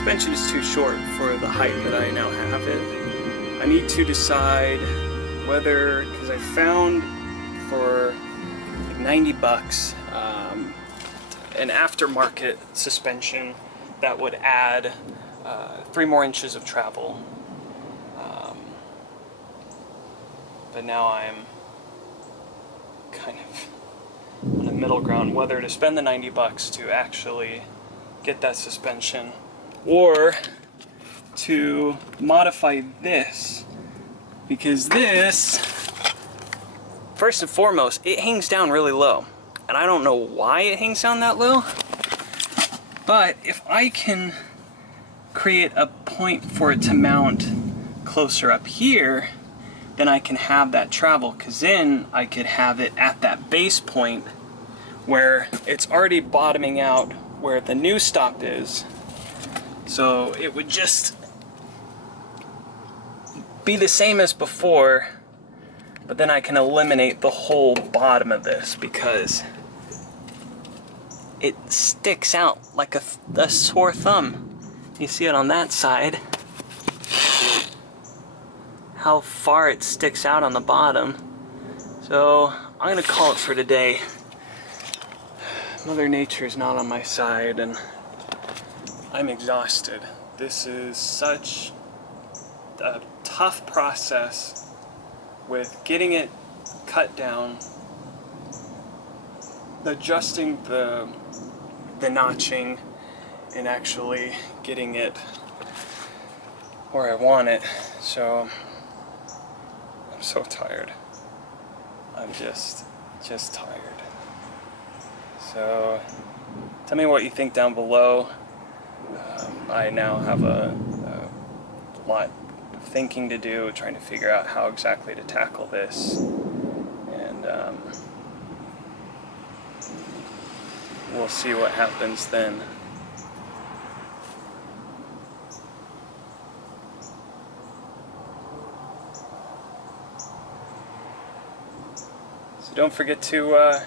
suspension is too short for the height that I now have it. I need to decide whether, because I found for like 90 bucks an aftermarket suspension that would add 3 more inches of travel. But now I'm kind of on a middle ground whether to spend the 90 bucks to actually get that suspension or to modify this, because this, first and foremost, it hangs down really low, and I don't know why it hangs down that low, but if I can create a point for it to mount closer up here, then I can have that travel, because then I could have it at that base point where it's already bottoming out where the new stop is. So it would just be the same as before, but then I can eliminate the whole bottom of this because it sticks out like a sore thumb. You see it on that side, how far it sticks out on the bottom. So I'm gonna call it for today. Mother Nature is not on my side and I'm exhausted. This is such a tough process with getting it cut down, adjusting the notching, and actually getting it where I want it. So I'm so tired. I'm just tired. So tell me what you think down below. I now have a lot of thinking to do, trying to figure out how exactly to tackle this, and we'll see what happens then. So don't forget to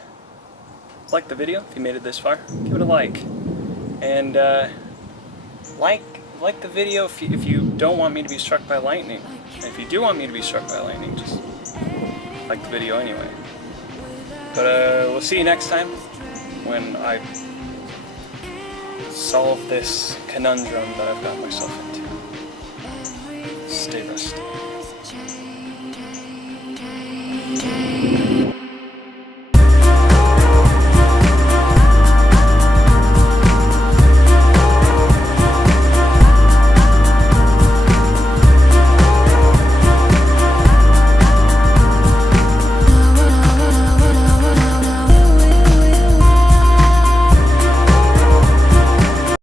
like the video if you made it this far. Give it a like, and like the video if you don't want me to be struck by lightning. And if you do want me to be struck by lightning, just like the video anyway. But we'll see you next time when I solve this conundrum that I've got myself into. Stay rusty.